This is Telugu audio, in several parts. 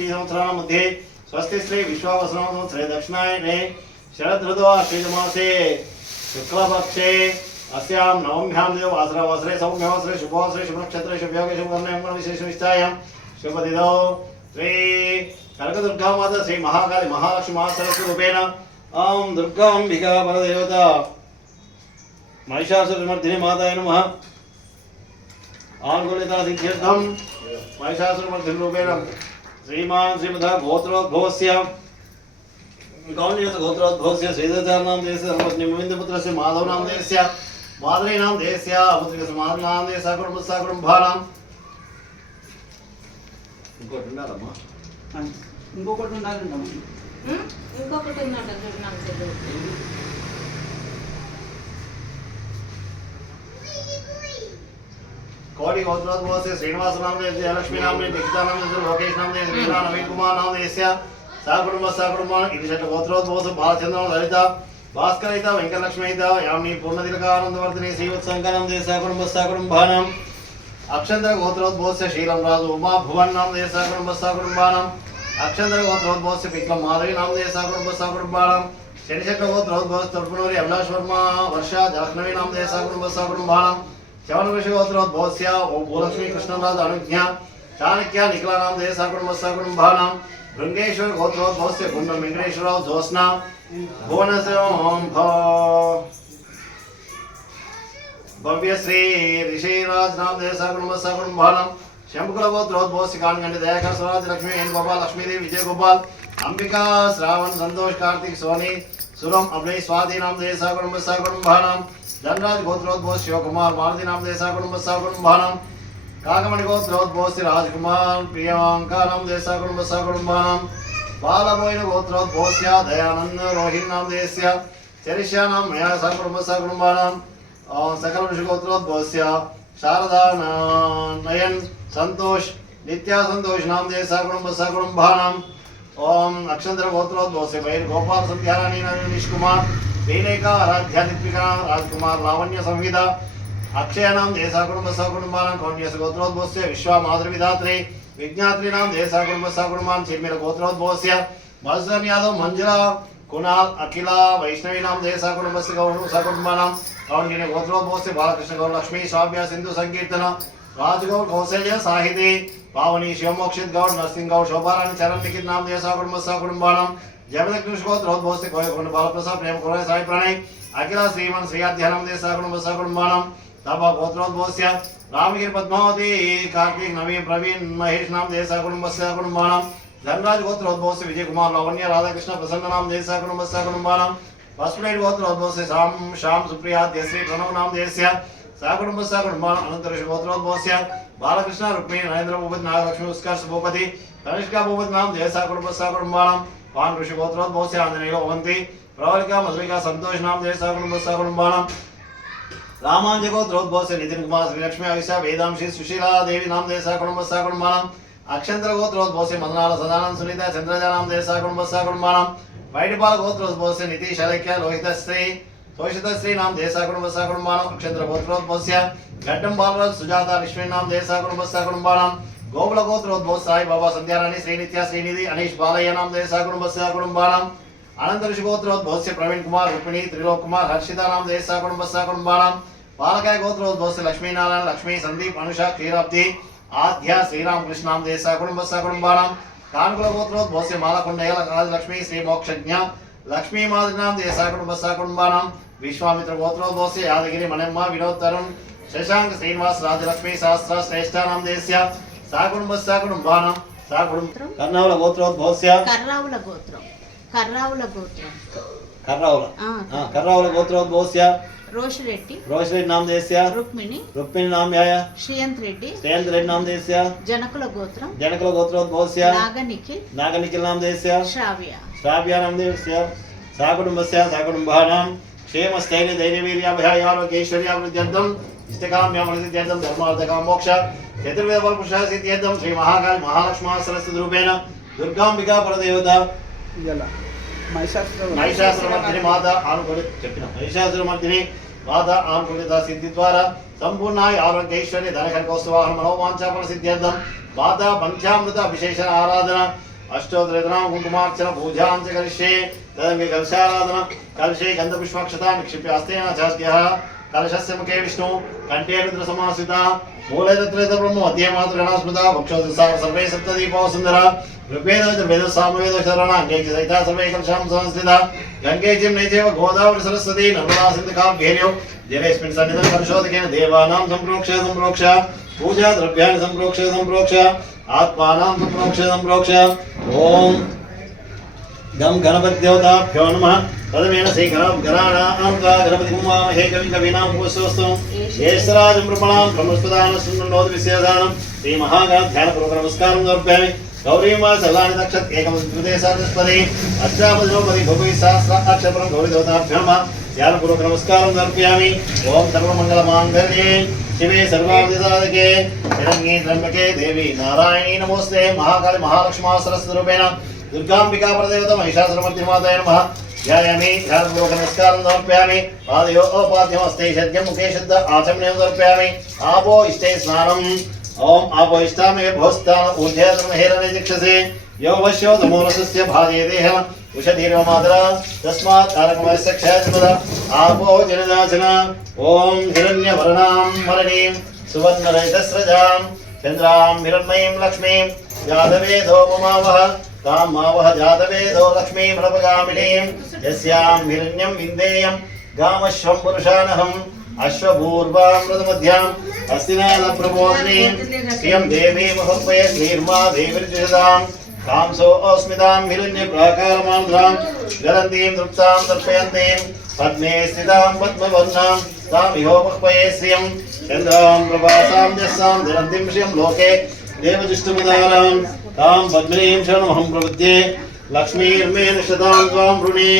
षष्ठी संवत्सरा मध्ये स्वस्ति श्री विश्वावसनं श्री दक्षिणायने शरद शरदृतो आश्वितमासे शुक्लपक्षे अस्यां नवम्यां वासरावसरे सौम्यावसरे शुभवसरे शुभनक्षत्रे, शुभयोगे शुभवर्णविशेषनिष्ठायां शुभदिदौ श्री कर्कदुर्गा माता श्री महाकाली महालक्ष्मी महासरस्वती रूपेण महालक्ष्मीमहासरस्वरूपेण आं दुर्गाम्बिका परदेवता महिषासुरमर्दिनी माताय नमः। महिषासुर मर्दिनी रूपेण श्रीमान् श्रीमतः गोत्रोद्भवस्य कौण्यस्य गोत्रोद्भवस्य श्रीधरनाम देशस्य धर्मपत्नी गोविन्दपुत्रस्य माधवनाम देशस्य माधुरीनाम देशस्य अपुत्रिकस्य माधवनाम देशः कुटुम्बस्य कुटुम्बानाम् ఇంకోటి ఉండాలమ్మా ఇంకొకటి ఉండాలండి ఉమ్, ఇంకొకటి ఉందంట చూడు నాకు తెలియదు రవి గౌతమ్ మోసే శ్రీనివాస నామదేశ జయలక్ష్మి నామదేశ నిఖితానందేశ లోకేష్ నామదేశ వీరా నవీన్ కుమార్ నామదేశ సహకుటుంబ సహకుటుంబ ఇది చెట్ల గోత్రోద్భోస బాలచంద్ర లలిత భాస్కర్ అయితే వెంకటలక్ష్మి అయితే యామిని పూర్ణతిలక ఆనందవర్ధని శ్రీవత్సంకరందేశ సహకుటుంబ సహకుటుంబానం గోత్రోత్ గోత్రోద్భోస శ్రీరామ్ రాజు ఉమా భువన్ నామదేశ సహకుటుంబ సహకుటుంబానం గోత్రోత్ గోత్రోద్భోస విక్రమ్ మాధవి నామదేశ సహకుటుంబ సహకుటుంబానం గోత్రోత్ గోత్రోద్భోస తొడుపునూరి అభిలాష్ వర్మ వర్ష జాహ్నవి నామదేశ సహకుటుంబ సహకుటుంబానం చవనవిషగోత్రోద్భవస్య ఓ భూలక్ష్మీ కృష్ణరాజు అనుజ్ఞ చాణక్య నిఖిలానాం దేశ సహకుటుంబ సహకుటుంబానం భృంగేశ్వర గోత్రోద్భవస్య గుండం వెంకటేశ్వరరావు జ్యోత్స్న భువనశోం భవ్య శ్రీ రిషిరాజ్ నామ దేశ సహకుటుంబ సహకుటుంబానం శంకుల గోత్రోద్భవస్య కాణగంటి దయాకర్ స్వరాజ్ లక్ష్మీ వేణు గోపాల్ లక్ష్మీదేవి విజయ గోపాల్ అంబికా శ్రావణ్ సంతోష్ ధనరాజ్ గోత్రోద్భవ శివకుమార్ మారుతి నామ దేశ కుటుంబ సహకుటుంబానం కాకమణి గోత్రోద్భవ శ్రీ రాజ్కుమార్ ప్రియాంకానం నామ కుటుంబ సహకుటుంబానం బాలబోయిన గోత్రోద్భవస్య దయానంద రోహిణ్ నామ చరిష్యానాం మయా సహకుటుంబ సహకుటుంబానం సకల ఋషి గోత్రోద్భవస్య శారదా నయన్ సంతోష్ నిత్యా సంతోష్ నామ దేశ కుటుంబ సహకుటుంబానం ఓం అక్షంతర గోత్రోద్భవస్య వైర్ గోపాల సంధ్యారాణి నవీన్ కుమార్ తేనేక ఆరాధ్యాత్మిక రాజ్కుమార్ లావణ్య సంహిత. అక్షయనాం దేశాకుటుంబ సహకుటుంబానం కౌన్యస గోత్రోద్భవస్య విశ్వ మాతృవిధాత్రి విజ్ఞాత్రినాం దేశాకుటుంబ సహకుటుంబాన్ చిర్మిర గోత్రోద్భవస్య. మధుసూన్ యాదవ్ మంజుల కునాల్ అఖిల వైష్ణవీనాం దేశా కుటుంబస్య గౌరవ సహకుటుంబానం కౌన్యని గోత్రోద్భవస్య బాలకృష్ణ గౌరవ లక్ష్మీ స్వాభ్య సింధు సంకీర్తన. రాజగౌర్ కౌశల్య సాహితి పావని శివమోక్షిత్ గౌడ్ నర్సింగ్ గౌడ్ శోభారాణి చరణ్ లిఖిత్ నాం దేశా కుటుంబ సహకుటుంబానం జగదకృష్ణ గోత్రోద్భవస్య కోయకొండ బాలప్రసాద్ ప్రేమ కుమార్ సాయి ప్రణయ్ అఖిల శ్రీమన్ శ్రీయాధ్యానం దేశ కుటుంబ సకుటుంబానం తప గోత్రోద్భవస్య రామగిరి పద్మావతి కార్తీక్ నవీన్ ప్రవీణ్ మహేష్ నామ దేశ కుటుంబ సకుటుంబానం ధనరాజ్ గోత్రోద్భవస్య విజయ్ కుమార్ లావణ్య రాధాకృష్ణ ప్రసన్న నామ దేశ కుటుంబ సకుటుంబానం పసుపులేటి గోత్రోద్భవస్య శ్యామ్ శ్యామ్ సుప్రియా దేశ్రీ ప్రణవ్ నామ దేశ సకుటుంబ సకుటుంబానం అనంతర గోత్రోద్భవస్య బాలకృష్ణ రుక్మిణి నరేంద్ర భూపతి నాగలక్ష్మి ఉత్కర్ష భూపతి కనిష్క భూపతి నామ దేశ కుటుంబ సకుటుంబానం వాన్ ఋషి గోత్రోద్భవస్య ఆంజనేయులు భవంతి. ప్రవళిక మధురిక సంతోష్ జయ సకుటుంబ కుటుంబ సకుటుంబానం రామాంజ గోత్రోద్భవస్య నితిన్ కుమార్ శ్రీలక్ష్మి ఆవిష వేదాంశి సుశీలాదేవి నామ దేశ కుటుంబ సకుటుంబానం అక్షంతర గోత్రోద్భవస్య మధునాల సదానం సునీత చంద్రజానాం నామ దేశ కుటుంబ సకుటుంబానం వైడిపాల గోత్రోద్భవస్య నితీష్ అలక్య లోహిత శ్రీ తోషిత శ్రీ నామ దేశ కుటుంబ సకుటుంబానం అక్షంతర గోత్రోద్భవస్య గడ్డం బాలరాజు సుజాత లక్ష్మీ నామ దేశ కుటుంబ సకుటుంబానం గోకుల గోత్రోద్భవ సాయి బాబా సంధ్యారాణి శ్రీనిత్య శ్రీనిధి అనీష్ బాలయ్య నాం దేశ కుటుంబ సకుటుంబానం అనంత ఋషి గోత్రోద్భవస్య ప్రవీణ్ కుమార్ రుక్మిణి త్రిలోక్ కుమార్ హర్షిత నామ దేశ కుటుంబ సకుటుంబానం బాలకాయ గోత్రోద్భవస్య లక్ష్మీనారాయణ లక్ష్మీ సందీప్ అనుష క్షీరాబ్ది ఆధ్య శ్రీరామకృష్ణ నామ దేశ కుటుంబ సకుటుంబానం కానుకుల గోత్రోద్భవస్య మాలకొండయ్య రాజలక్ష్మి శ్రీ మోక్షజ్ఞ లక్ష్మీ మాదినాం దేశ కుటుంబ సకుటుంబానం విశ్వామిత్ర గోత్రోద్భవస్య యాదగిరి మణమ్మ వినోద్ తరుణ్ శశాంక్ శ్రీనివాస్ రాజలక్ష్మి సహస్ర శ్రేష్టానాం దేశ్య సాకుటుంబ సకుటుంబానం సాకుటుంబ కర్ణావుల గోత్రోద్భవస్య కర్రావుల గోత్రం. కర్రావుల గోత్రం. కర్రావుల కర్రావుల గోత్రోద్భవస్య రోషిరెడ్డి. రోషిరెడ్డి నామ దేశ్య? రుక్మిణి. రుక్మిణి నామ్యాయ శ్రీయంత్ రెడ్డి. శ్రేయంత్ రెడ్డి నామ దేశ్య? జనకుల గోత్రం. జనకుల గోత్రోద్భవస్య నాగ నిఖిల్ నాగనిఖిల్ నామ దేశ్య? శ్రావ్య. శ్రావ్య నామ దేశ్య? సాకుటుంబస్య సాకుటుంబానాం క్షేమ స్థైర్య ఇష్టకామ్యమలసి చేద్దాం ధర్మార్థకామ మోక్ష చతుర్వేద పరపుష సిద్ధ్యేద్దాం శ్రీ మహాకాళి మహాలక్ష్మ సరస్వతి రూపేణ దుర్గాంబికా పరదేవత. మహిషాసురమర్దిని మాత ఆనుకొని చెప్పిన మహిషాసురమర్దిని మాత ఆనుకునిత సిద్ధి ద్వారా సంపూర్ణాయ ఆరోగ్య ఐశ్వర్య ధనకరకోత్సవాహన మనోవాంఛాపన సిద్ధ్యర్థం మాత పంచామృత విశేష ఆరాధన అష్టోద్రతనాం కుంకుమార్చన పూజాంచ కలిషే తదంగి కలశారాధన కలిషే గంధపుష్పక్షతా నిక్షిప్య హస్తేన చాద్య కలశస్య ముఖే విష్ణు కంఠేరుద్ర సమాసిత మూలైతత్రేత బ్రహ్మ అధ్యయమాతృ గణాస్మృత వక్షోదిసార సర్వే సప్త దీపో సుందర ఋగ్వేద వేద సామవేద శరణ అంగేజ సైత సర్వే కలశాం సంస్థిత గంగేజిం నైజేవ గోదావరి సరస్వతి నర్మదా సింధు కావ్యేర్యో దేవేస్మిన్ సన్నిధం పరిశోధకేన దేవానాం సంప్రోక్ష సంప్రోక్ష పూజా ద్రవ్యాన్ని సంప్రోక్ష సంప్రోక్ష ఆత్మానాం సంప్రోక్ష సంప్రోక్ష ఓం గం గణపతిదేవతాభ్యో నమ పదమేన శేఖరం గణానాం గణపతి కుమామహే కవిం కవీనాం భూస్వస్వం శ్రేష్టరాజం నృపణాం బ్రహ్మస్పదాన సున్నోద విశేషానం శ్రీ మహాగణధ్యానపూర్వక నమస్కారం దర్భ్యామి గౌరీమా సల్లాని దక్షత్ ఏకం ద్వితేశాస్పదే అష్టాపదినోపది భూపై సహస్ర అక్షరం గౌరీదేవతాభ్యో నమ ధ్యానపూర్వక నమస్కారం దర్పయామి ఓం సర్వమంగళమాంగళ్యే శివే సర్వార్థసాధకే దేవి నారాయణీ నమోస్తే మహాకాళి మహాలక్ష్మా సరస్వరూపేణ దుర్గాంబికా ప్రదేవత మహిషాసురమర్తి మాతాయ నమ. ధ్యాయామి ధ్యానపూర్వక నమస్కారం సమర్పయామి. పాదయో పాద్యమస్తే సద్యం ముఖే శుద్ధ ఆచమనం సమర్పయామి. ఆపో ఇష్టే స్నానం. ఓం ఆపో ఇష్టామే భోస్తాన ఊర్ధ్యాసనం హేరణ దీక్షసే. యో వశ్యో తమోనస్య భార్య దేహం ఉషధీర్వమాతర తస్మాత్ కారకమస్య క్షయస్మద. ఆపో జనదాచన. ఓం హిరణ్యవరణాం మరణీం సువర్ణరహితస్రజాం చంద్రాం హిరణ్మయీం లక్ష్మీం. जातवेधो ममावः तां मावः जातवेधो लक्ष्मीमृपगामिनीं यस्यां हिरण्यं विन्देयं गामश्वं पुरुषानहम् अश्वपूर्वामृतमध्याम् हस्तिनाल प्रमोदिनीं श्रियं देवी मुहुर्पय श्रीर्मा देवीर्जुषदां कांसो अस्मितां हिरण्यप्राकारमार्धां जलन्तीं तृप्तां तर्पयन्तीं पद्मे स्थितां पद्मवर्णां तामिहोपये श्रियं चन्द्रां प्रभासां यस्सां जलन्तीं श्रियं लोके देवजिष्टमुदारां तां पद्मिनीं शरणमहं प्रपद्ये लक्ष्मीर्मे निषदां त्वां वृणे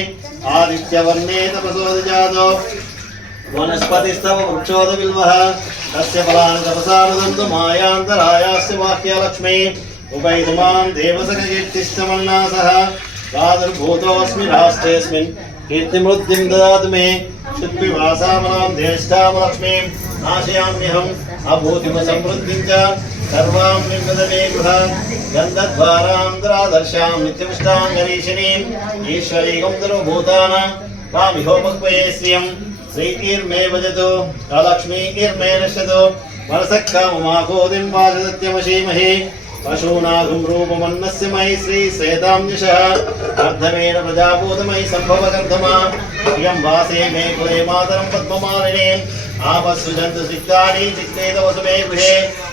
आदित्यवर्णे तपसोदजातो वनस्पतिस्तव वृक्षोदबिल्वः तस्य फलानि तपसानुदन्तु मायान्तरायास्य वाक्यलक्ष्मी उपैतुमां देवसखकीर्तिस्तमन्नासः प्रादुर्भूतोऽस्मि राष्ट्रेऽस्मिन् कीर्तिमृद्धिं ददातु मे शुद्धिवासामनां ज्येष्ठामलक्ष्मीं नाशयाम्यहम् अभूतिमसमृद्धिं च सर्वां निर्गदने गृह गन्धद्वारान्तरादर्शां नित्यमिष्टां गणेशिनीम् ईश्वरीगं सर्वभूतानां तामिहोपक्वये श्रियम् श्रीर्मे भजतु अलक्ष्मीर्मे नश्यतु मनसः काममाकोदिं वाचदत्यमशीमहि पशूनाघं रूपमन्नस्य मयि श्रीश्वेतां दिशः अर्धमेन प्रजाभूतमयि सम्भवकर्धमा इयं वासे मे कुले मातरं पद्ममालिनीम् आपस्सुजन्तु सिक्तानि चित्तेदवसु मे गृहे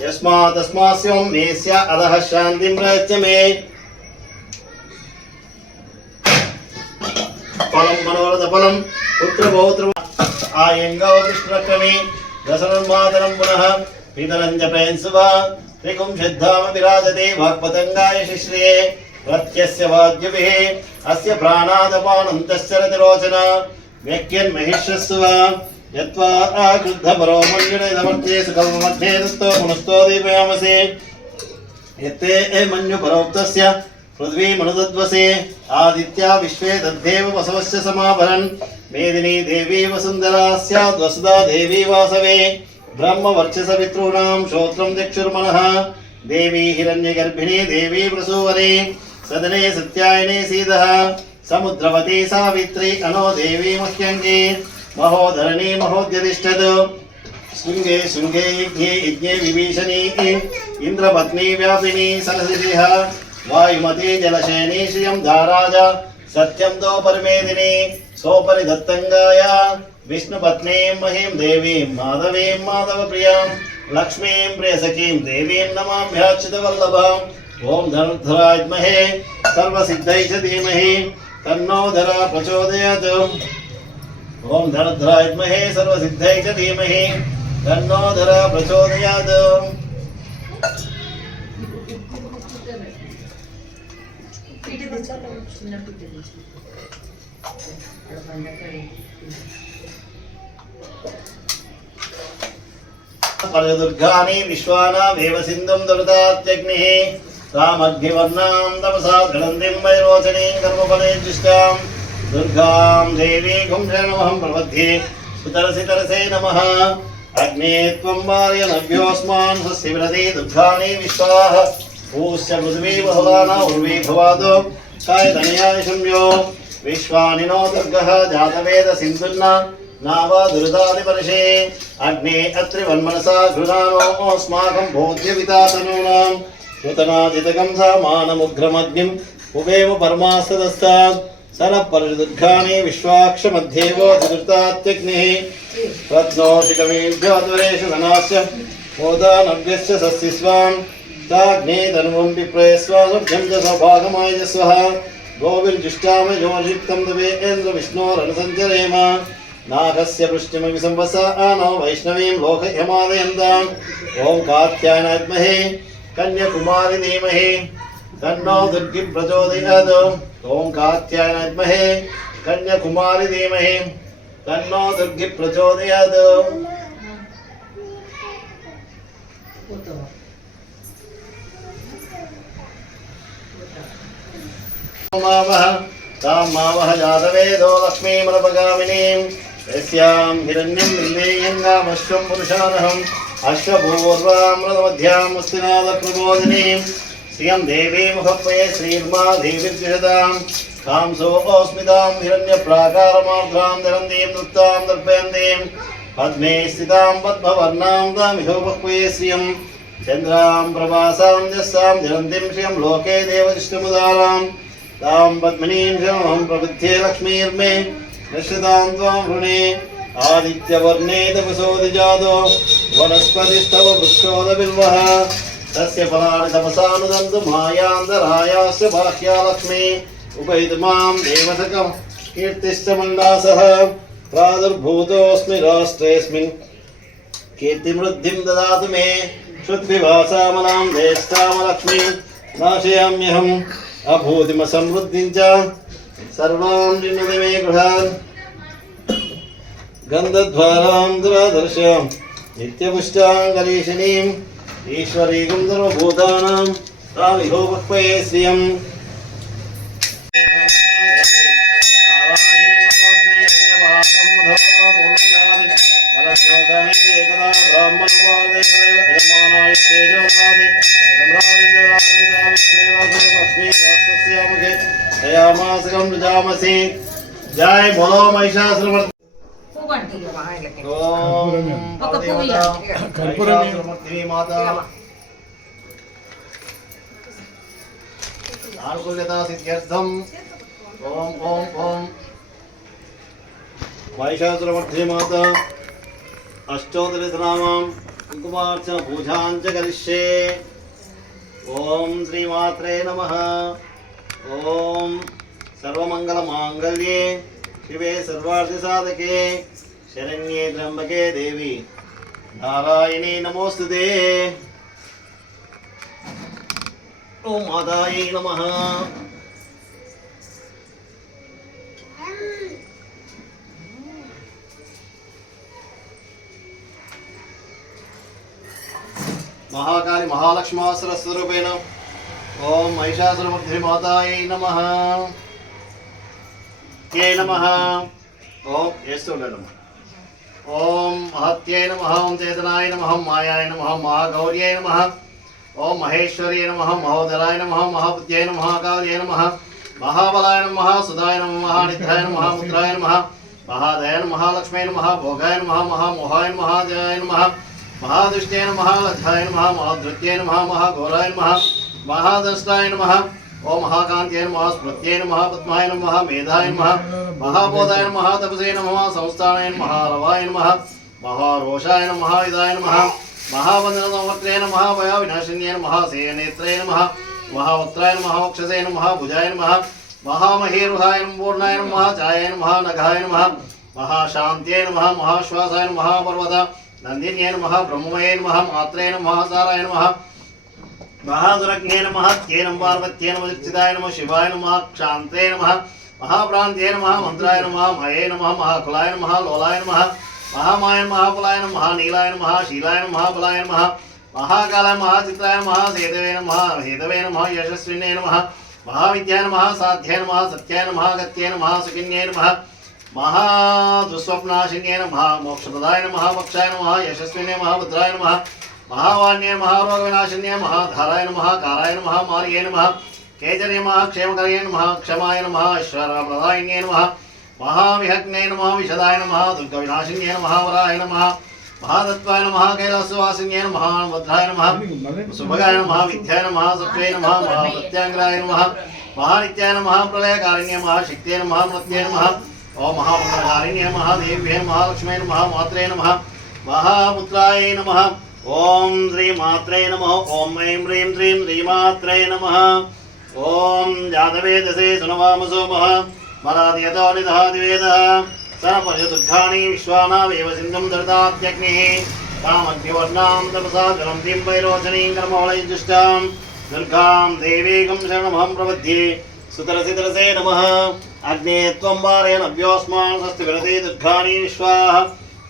यस्मादस्मास्यं मेस्य अधः शान्तिं प्रयच्य मे फलं मनोरथफलं पुत्रपौत्र आयङ्गवकृष्णक्रमे दशनन्मातनं पुनः पीतलं जपयन्सु वा त्रिकुं श्रद्धामविराजते वाक्पतङ्गाय शिश्रिये प्रत्यस्य वाद्युभिः अस्य प्राणादपानन्तस्य रतिरोचन व्यक्यन्महिष्यस्व वा యత్వాశుద్ధపరోమన్యుడైదమర్థే సుఖమర్థే దత్తో పునస్తో దీపయామసే యత్తే ఏ మన్యుపరోక్తస్య పృథ్వీమనుదద్వసే. ఆదిత్యా విశ్వే తద్దేవ వసవస్య సమాభరన్ మేదినీ దేవీ వసుంధరా స్యాద్వసుదా దేవీ వాసవే. బ్రహ్మవర్చస పితॄణాం శ్రోత్రం చక్షుర్మనః. దేవీ హిరణ్యగర్భిణీ దేవీ ప్రసూవరే సదనే సత్యాయనే సీదః సముద్రవతి సావిత్రి అనో దేవీ ముఖ్యంగి महोधरणी महोद्यतिष्ठत्। शृङ्गे शृङ्गे यज्ञे यज्ञे विभीषणी इन्द्रपत्नी व्यापिनी सरसिः वायुमती जलशयनी श्रियं धाराज सत्यं तो परमेदिनी सोपरि दत्तङ्गाय। विष्णुपत्नीं महीं देवीं माधवीं माधवप्रियाँ, लक्ष्मीं प्रियसखीं देवीं नमाभ्याचितवल्लभाम् ॐ धनुर्धराज्महे सर्वसिद्धैः च धीमहि, तन्नो धरा प्रचोदयात्। ధర ప్రచోదయాత్ ఓం ధనుర్ధరాజ్మహే సర్వసిద్ధై చ ధీమహి. తన్నో ధర ప్రచోదయాత్. పరదుర్గాని విశ్వానామేవ సింధుం దురితాత్యగ్నిః రామగ్నివర్ణాం తపసా గణంతిం వైరోచనీం కర్మఫలే దృష్టాం దుర్గాం దేవీగుం శరణమహం ప్రపద్యే సుతరసి తరసే నమః. అగ్నే త్వం వార్యనభ్యోస్మాన్ సస్యవిరదే దుర్గాని విశ్వాః. పూష్య పృథివీ భవాన ఉర్వీ భవాదో. కాయతనయాయ శమ్యో. విశ్వానినో దుర్గः జాతవేద సింధున్న. నావా దురితాదిపరిషే అగ్నే అత్రి వన్మనసా గృణానోస్మాకం బోధ్యవితాతనూనాం నూతనాజితకం सरपरदुर्घाणि विश्वाक्षमध्येवो धृतात्यग्निः रत्नोषिकमेभ्योऽध्वरेषु घनास्य मोदानव्यस्य सस्ति स्वां ताग्ने तनुवं विप्रये च सौभागमायजस्वः स्वः गोविर्जुष्टाम योषिक्तं इन्द्रविष्णोरनुसञ्चरेम नागस्य पृष्ठिमपि संवसा आनो वैष्णवीं लोकयमादयन्ताम् ॐ कात्यायनाद्महे कन्याकुमारि धीमहि तन्नो दुर्गि प्रचोदयात् ॐ कात्याय विद्महे कन्याकुमारी धीमहि तन्नो दुर्गि प्रचोदयात् मावः तां मावः जातवेदो लक्ष्मीमृपगामिनीं यस्यां हिरण्यं लिङ्गेयङ्गामश्वं पुरुषानहम् अश्वपूर्वामृतमध्यामस्तिनादप्रबोधिनीम् श्रियं देवी मुखत्वये श्रीर्मा देवीर्जुषतां कांसोऽस्मितां हिरण्यप्राकारमार्द्रां धरन्तीं नृत्तां दर्पयन्तीं पद्मे स्थितां पद्मवर्णां तामिहोपक्वये श्रियं चन्द्रां प्रभासां यस्सां जरन्तीं श्रियं लोके देवजिष्टमुदाराम् तां पद्मिनीं शमहं प्रबुध्ये लक्ष्मीर्मे नश्यतां त्वां वृणे आदित्यवर्णे तपसोदिजातो वनस्पतिस्तव वृक्षोदबिल्वः तस्य फलानि तपसानुदन्तु मायान्तरायास्य बाह्या लक्ष्मी उपैतु देवसकं कीर्तिश्च मण्डासः प्रादुर्भूतोऽस्मि राष्ट्रेऽस्मिन् कीर्तिमृद्धिं ददातु मे। देष्टामलक्ष्मीं नाशयाम्यहम् अभूतिमसमृद्धिं च। मे गृहान्। गरीशिनीम् ईश्वरीं सर्वभूतानां तामिहोपक्वये श्रियम् జయ బోలో మహిషాసురమర్ది పువ్వు అంటే ఇక మా ఆయనకి. ఓం ఒక పువ్వు మహిషాసురమర్దిని మాత ఆనుకూల్యత సిద్ధ్యర్థం ఓం ఓం ఓం మహిషాసురమర్దిని మాత అష్టోత్తరనామం కుంకుమార్చన పూజాంచ కరిష్యే ఓం శ్రీమాత్రే నమ ఓం సర్వమంగళమాంగళ్యే శివే సర్వార్థసాధకే శరణ్యే త్రంబకే దేవి. నారాయణే నమోస్తుతే. ఓం మాతాయై నమ. మహాకాళి మహాలక్ష్మాసుర స్వరూపేణ. ఓం మహిషాసురమర్ధి మాతాయై నమ. ఏ నమ? ఓం చేస్తూ ఉండడం ఓం మహత్యై నమ ఓం చేతనాయ నమ మాయాయ నమ మహాగౌర్యై నమ ఓం మహేశ్వర్యై నమ మహోదరాయ నమ మహాబుద్ధ్యై నమ మహాకాళ్యై నమ మహాబలాయ నమ సుధాయ నమ మహానిధ్యాయ నమ మహాముద్రాయ నమ మహాదయ మహాలక్ష్మీ నమ భోగాయ నమ మహామోహాయ నమ మహాజయాయ నమ మహాదుష్ట్యై నమ మహాలధ్యాయ నమ మహాధృత్యై నమ మహాఘోరాయ నమ మహాదష్టాయ నమ ఓం మహాకాంత్యై నమ స్మృత్యై నమ పద్మాయ నమ మేధాయ నమ మహాబోధాయ నమ తపసే నమ సంస్థానాయ నమ రవాయ నమ మహారోషాయ నమ మహాయుధాయ నమ మహావందన సంవత్సరే నమ భయ వినాశిన్యై నమ సేనేత్రే నమ మహావక్త్రాయ నమ వక్షసే నమ భుజాయ నమ మహామహేరుహాయ నమ పూర్ణాయ నమ ఛాయాయ నమ నఘాయ నమ మహాశాంత్యై నమ మహాశ్వాసాయ నమ మహాపర్వత నందిన్యై నమ బ్రహ్మమయే నమ మాత్రే నమ సారాయ నమ మహాదురజ్ఞే నమ త్యే నమ పార్వత్యే నమ దిక్షితాయ నమ శివాయ నమ క్షాంతే నమ మహాప్రాంతే నమ మంత్రాయ నమ మహే నమ మహాకులాయ నమ లోలాయ నమ మహామాయ మహాపులాయ నమ మహానీలాయ నమ శీలాయ నమ మహాబలాయ నమ మహాకాలాయ మహాచిత్రాయ నమ సేతవే నమ హేతవే నమ యశస్వినే నమ మహావిద్యాయ నమ సాధ్యాయ నమ సత్యాయ నమ గత్యాయ నమ సుఖిన్యే నమ మహాదుస్వప్నాశిన్యే నమ మోక్షదాయ నమ మోక్షాయ నమ యశస్వినే మహాభద్రాయ మహావాణ్యే మహారోగ మహారోగవినాశిన్యే మహాధారాయ నమ కారాయ నమ మార్యే నమ కేచర్య మహా క్షేమకరయే నమ క్షమాయ నమ ఐశ్వర్యప్రదాయిన్యే నమ మహావిహగ్నే నమ విశదాయ నమ దుర్గవినాశిన్యే నమ మహావరాయ నమ మహాదత్వాయ నమ కైలాసవాసిన్యే నమ భద్రాయ నమ సుభగాయ నమ విద్యాయ నమ సత్వే నమ మహాప్రత్యాంగ్రాయ నమ మహానిత్యాయ నమ ప్రళయకారిణ్యే మహాశక్తే నమ మృత్యే నమ ఓ మహాకారిణ్యే మహాదేవ్యే మహాలక్ష్మే నమ మాత్రే నమ మహాపుత్రాయ నమ ओम श्री मात्रे नमः। ॐ ऐं ह्रीं श्रीं मात्रे नमः। ॐ जातवेदसे सुनवामसोमः मरादियतो निदहादिवेदः स न पर्यदुर्घाणि विश्वानामेव सिन्धुं धृतात्यग्निः। तामग्निवर्णां तपसा जलन्तीं वैरोचनीं कर्मवलैजुष्टां दुर्गां देवीकं शरणमहं प्रपद्ये सुतरसि तरसे नमः। अग्ने त्वं वारेण व्योऽस्मान् स्वस्ति विरते दुर्घाणि विश्वाः।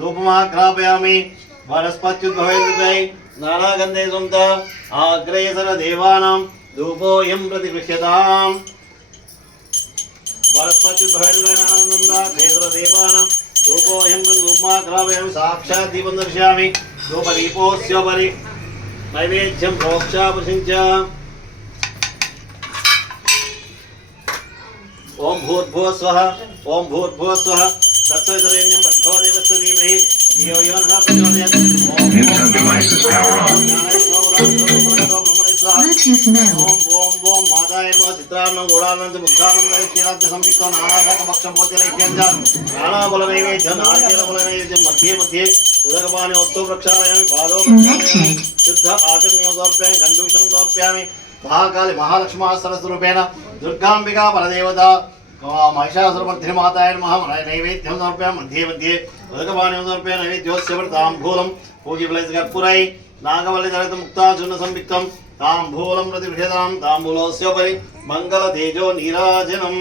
समाप्तं धूपमाग्रापयामि वनस्पत्युद्भवेन्द्रै नानागन्धे सुन्त आग्रेसरदेवानां धूपोऽयं प्रतिगृह्यताम् वनस्पत्युद्भवेन्द्रनानन्दं धूपोऽयं धूपमाग्रापयामि साक्षात् दीपं दर्शयामि धूपदीपोऽस्योपरि नैवेद्यं प्रोक्षापृशिञ्च ओम भूर्भुवः स्वः ओम भूर्भुवः Sattvajdarenyam Bhadgavadevasya devices power on. Mahishasuramardini మాతాయ నమః నైవేద్యం సమర్పయామి మధ్యే మధ్యే ఉదకపాని సమర్పయ నైవేద్యోస్య తాంబూలం పూజి కర్పూరై నాగవల్లిధరిత ముక్తాచున్న సంయుక్తం తాంబూలం ప్రతిగృహ్యతాం తాంబూలోస్యోపరి మంగళ తేజో నీరాజనం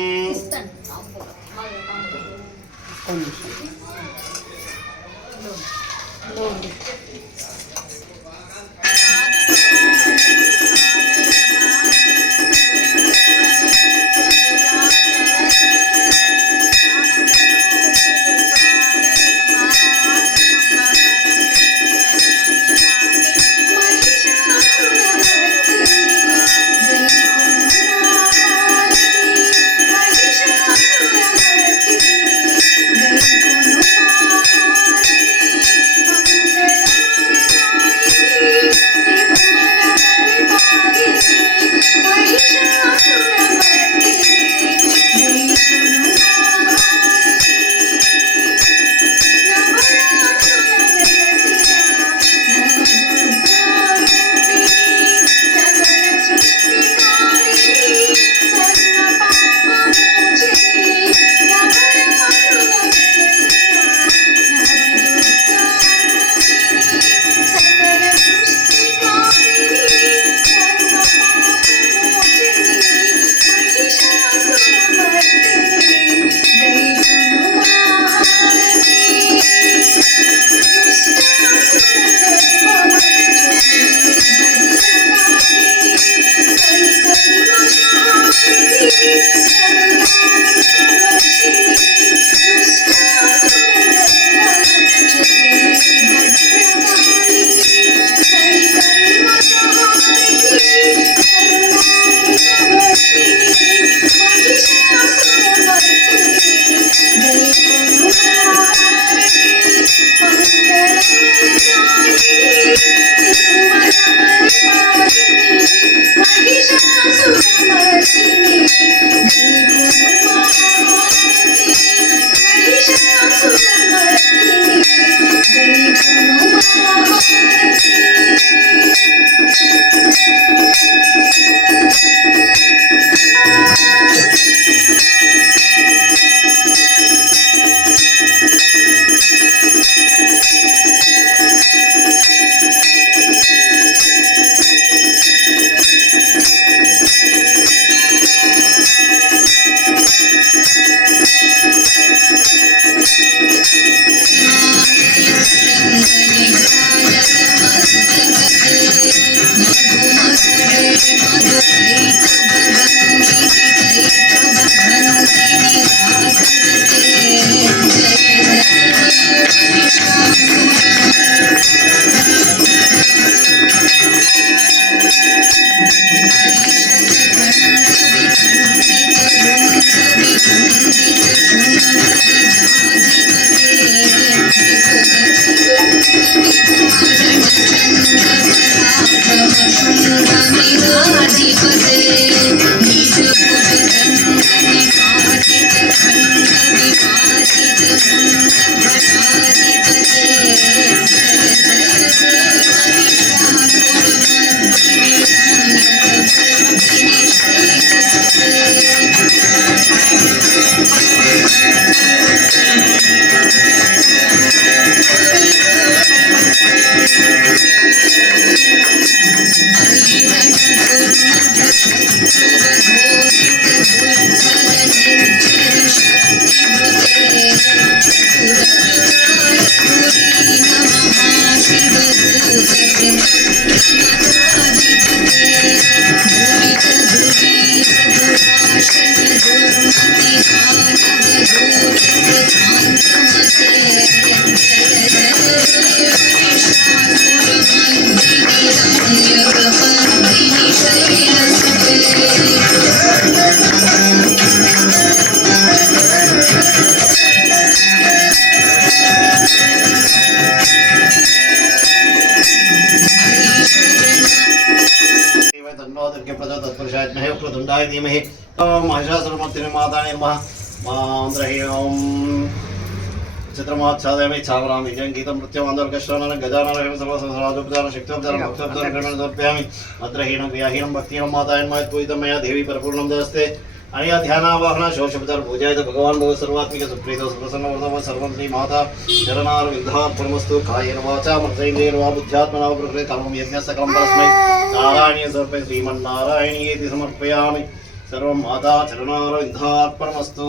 పురుషాత్మహే ప్రతుండాయ ధీమహి మహిషాసురమూర్తిని మాతానే మహ మాంద్రహి ఓం చిత్రమాచ్ఛాదయమే చావరాం విజయం గీతం నృత్యం ఆందోళకశ్రవణ గజానరహిమ సర్వసరాజోపదాన శక్తోపదాన భక్తోపదాన సమర్పయామి అత్రహీనం వ్యాహీనం భక్తిహీనం మాతాయన్ మహత్పూజితం మయా దేవి పరిపూర్ణం దస్తే అనయా ధ్యానావాహన శోషోపచార పూజాయత భగవాన్ భవ సర్వాత్మిక సుప్రీత సుప్రసన్న వృధవ సర్వం శ్రీ మాతా చరణార వింధార్పణమస్తు కాయేన వాచా మనసైంద్రేణ వా బుద్ధ్యాత్మనా ప్రకృతి తమం యజ్ఞ సకలం తస్మై నారాయణీయ సర్పై శ్రీమన్నారాయణీయేతి సమర్పయామి సర్వం మాతా చరణార వింధార్పణమస్తు